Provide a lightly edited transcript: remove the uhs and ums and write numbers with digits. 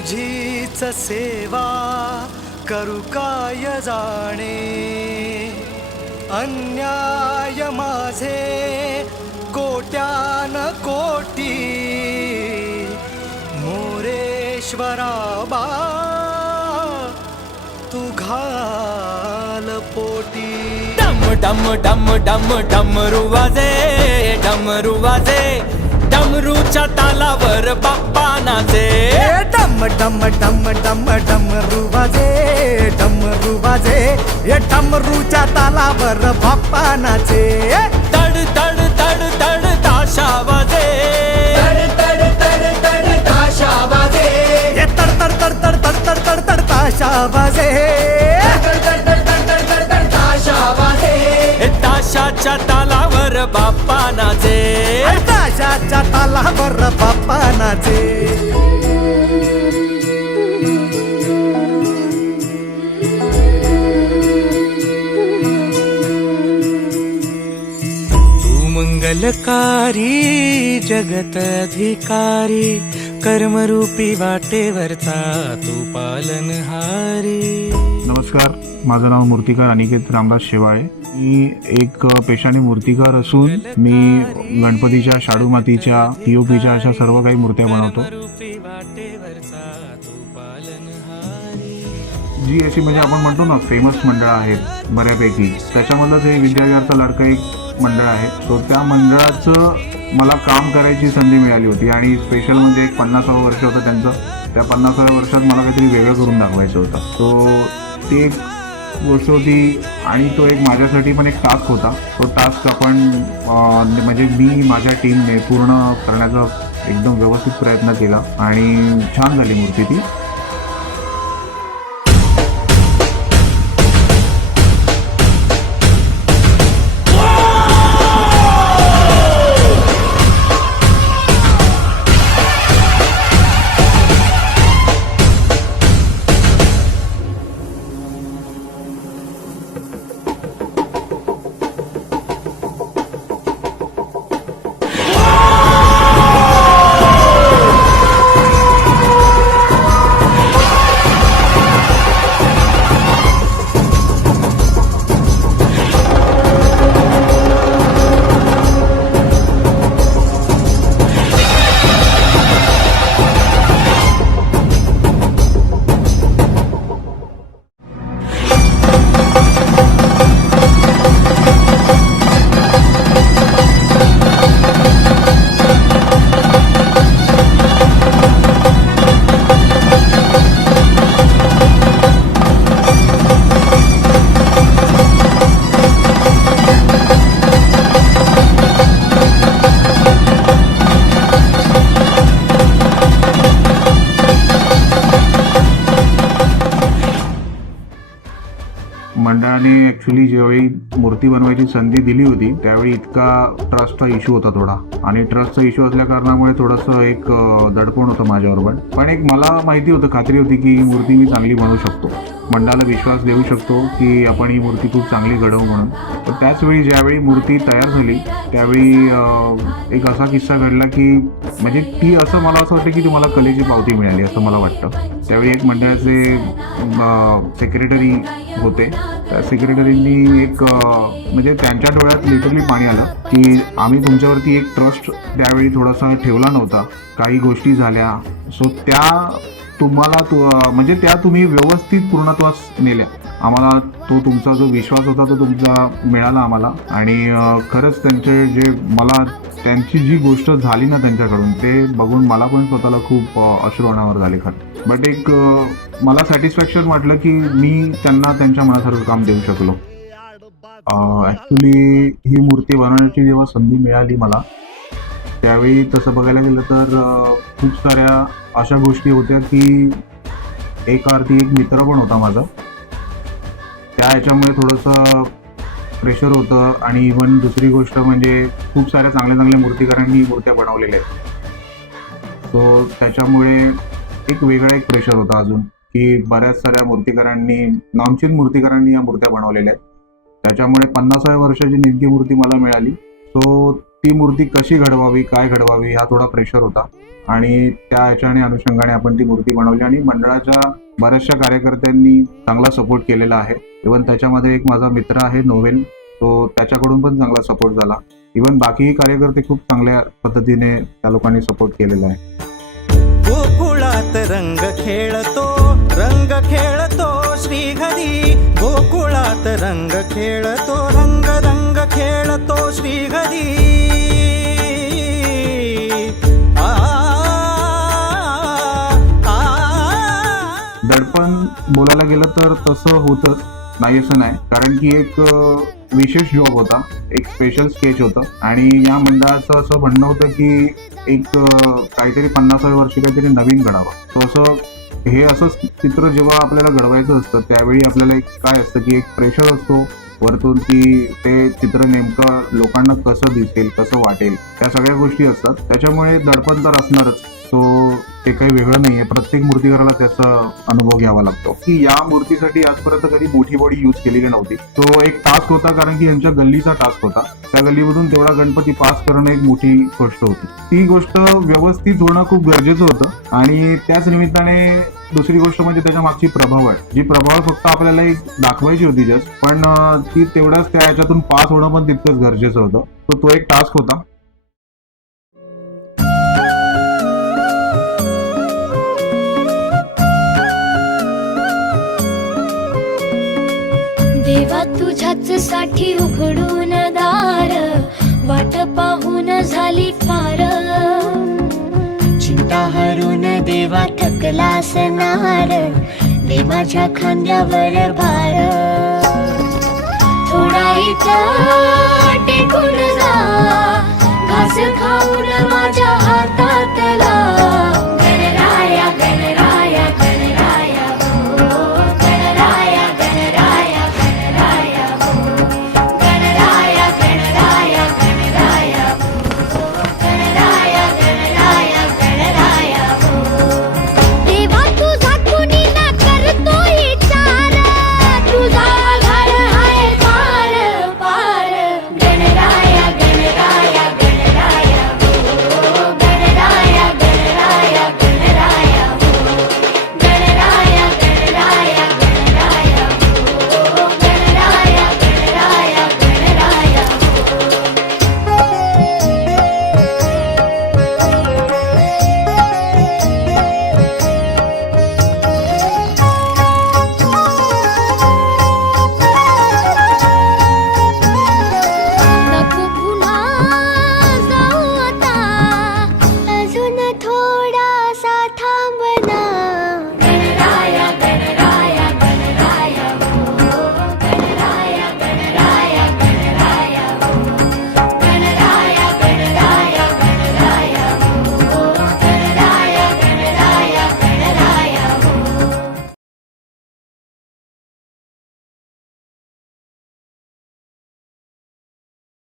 तुझीच सेवा करू काय जाणे, अन्याय माझे कोट्यान कोटी, मोरेश्वरा बा तू घाल पोटी. डम डम डम डम डमरू वाजे, डमरू वाजे, डमरूच्या तालावर बाप्पा नाचे. डम डम डम डम डमरू वाजे, डमरू वाजे, ये डमरूच्या तालावर बाप्पा नाचे. तड तड तड तड ताशा वाजे, तड तड तड तड ताशा वाजे, ये तड तड तड तड तड तड तड तड ताशा वाजे, तड तड तड तड तड तड तड ताशा वाजे. ताशाच्या तालावर बाप्पा नाचे. ताशाच्या तालावर बाप्पा नाचे. मंगलकारी जगत अधिकारी, कर्मरूपी वाटेवरचा तू पालनहारी. नमस्कार, माझं नाव मूर्तिकार अनिकेत रामदास शेवाळे. मी एक पेशाने मूर्तिकार असून मी गणपतीच्या, शाडू मातीच्या, पीओपीच्या अशा सर्व काही मूर्त्या बनवतो. जी अशी म्हणजे आपण म्हणतो ना फेमस मंडळ आहेत बऱ्यापैकी, त्याच्यामधलंच हे विद्याविहारचा लाडका एक मंडळ आहे. सो त्या मंडळाचं मला काम करायची संधी मिळाली होती आणि स्पेशल म्हणजे एक 50वं वर्ष होतं त्यांचं. त्या 50व्या वर्षात मला काहीतरी वेगळं करून दाखवायचं होतं. सो ते एक गोष्ट होती आणि तो एक माझ्यासाठी पण एक टास्क होता. तो टास्क आपण म्हणजे मी माझ्या टीमने पूर्ण करण्याचा एकदम व्यवस्थित प्रयत्न केला आणि छान झाली मूर्ती ती. मंडळाने ॲक्च्युली ज्यावेळी मूर्ती बनवायची संधी दिली होती त्यावेळी इतका ट्रस्टचा इश्यू होता थोडा, आणि ट्रस्टचा इश्यू असल्या कारणामुळे थोडंसं एक दडपण होतं माझ्याबरोबर. पण एक मला माहिती होतं, खात्री होती की ही मूर्ती मी चांगली बनवू शकतो, मंडळाला विश्वास देऊ शकतो की आपण ही मूर्ती खूप चांगली घडवू म्हणून. तर त्याचवेळी ज्यावेळी मूर्ती तयार झाली त्यावेळी एक असा किस्सा घडला की म्हणजे ती असं मला असं वाटतं की तुम्हाला कलेची पावती मिळाली असं मला वाटतं. त्यावेळी एक मंडळाचे सेक्रेटरी होते, त्या सेक्रेटरींनी एक म्हणजे त्यांच्या डोळ्यात लिटरली पाणी आलं की आम्ही तुमच्यावरती एक ट्रस्ट त्यावेळी थोडासा ठेवला नव्हता, काही गोष्टी झाल्या, सो त्या तुम्हाला म्हणजे त्या तुम्ही व्यवस्थित पूर्णत्वास नेल्या. आम्हाला तो तुमचा जो विश्वास होता तो तुमचा मिळाला आम्हाला. आणि खरंच त्यांचे जे मला त्यांची जी गोष्ट झाली ना त्यांच्याकडून ते बघून मला पण स्वतःला खूप अश्रू अनावर झाले खरं. बट एक मला सॅटिस्फॅक्शन वाटलं की मी त्यांना त्यांच्या मनासारखं काम देऊ शकलो. ॲक्च्युली ही मूर्ती बनवण्याची जेव्हा संधी मिळाली मला त्यावेळी तसं बघायला गेलं तर खूप साऱ्या अशा गोष्टी होत्या की एका अर्थी एक मित्र पण होता माझा, त्या ह्याच्यामुळे थोडंसं प्रेशर होतं. आणि इव्हन दुसरी गोष्ट म्हणजे खूप साऱ्या चांगल्या चांगल्या मूर्तिकारांनी मूर्त्या बनवलेल्या आहेत. सो त्याच्यामुळे एक वेगळा एक प्रेशर होता अजून की बऱ्याच साऱ्या मूर्तिकारांनी, नामचीन मूर्तिकारांनी या मूर्त्या बनवलेल्या आहेत. त्याच्यामुळे 50व्या वर्षाची नेमकी मूर्ती मला मिळाली. सो ती मूर्ती कशी घडवावी, काय घडवावी हा थोडा प्रेशर होता आणि त्या ह्याच्याने अनुषंगाने आपण ती मूर्ती बनवली आणि मंडळाच्या बऱ्याचशा कार्यकर्त्यांनी चांगला सपोर्ट केलेला आहे. इव्हन त्याच्यामध्ये एक माझा मित्र आहे नोवेल, तो त्याच्याकडून पण चांगला सपोर्ट झाला. इव्हन बाकीही कार्यकर्ते खूप चांगल्या पद्धतीने त्या लोकांनी सपोर्ट केलेला आहे. गोकुळात रंग खेळतो श्रीहरी, गोकुळात रंग खेळतो, रंग रंग खेळतो श्रीहरी. दडपण बोलायला गेलं तर तसं होतंच, नाही असं नाही, कारण की एक विशेष जॉब होता, एक स्पेशल स्केच होतं आणि या मंडळाचं असं म्हणणं होतं की एक काहीतरी 50व्या वर्षी काहीतरी नवीन घडावं. तो असं हे असं चित्र जेव्हा आपल्याला घडवायचं असतं त्यावेळी आपल्याला एक काय असतं की एक प्रेशर असतो वरतून की ते चित्र नेमकं लोकांना कसं दिसेल, कसं वाटेल, त्या सगळ्या गोष्टी असतात. त्याच्यामुळे दडपण तर असणारच. तो ते काही वेगळं नाहीये, प्रत्येक मूर्तिकाराला त्याचा अनुभव घ्यावा लागतो. की या मूर्तीसाठी आजपर्यंत कधी मोठी बॉडी यूज केलेली नव्हती. तो एक टास्क होता, कारण की यांच्या गल्लीचा टास्क होता. त्या गल्लीमधून तेवढा गणपती पास करणं एक मोठी गोष्ट होती. ती गोष्ट व्यवस्थित होणं खूप गरजेचं होतं आणि त्याच निमित्ताने दुसरी गोष्ट म्हणजे त्याच्या मागची प्रभावळ, जी प्रभावळ फक्त आपल्याला एक दाखवायची होती जस्ट, पण ती तेवढंच त्या ह्याच्यातून पास होणं पण तितकंच गरजेचं होतं. तो एक टास्क होता. देवा तुझ्याच साठी उघडून दार, वाट पाहून झाली फार. चिंता हरून देवा थकला असणार, दे माझ्या खांद्यावर भार. थोडा इथं टेकून जा, घास खाऊन माझ्या हातात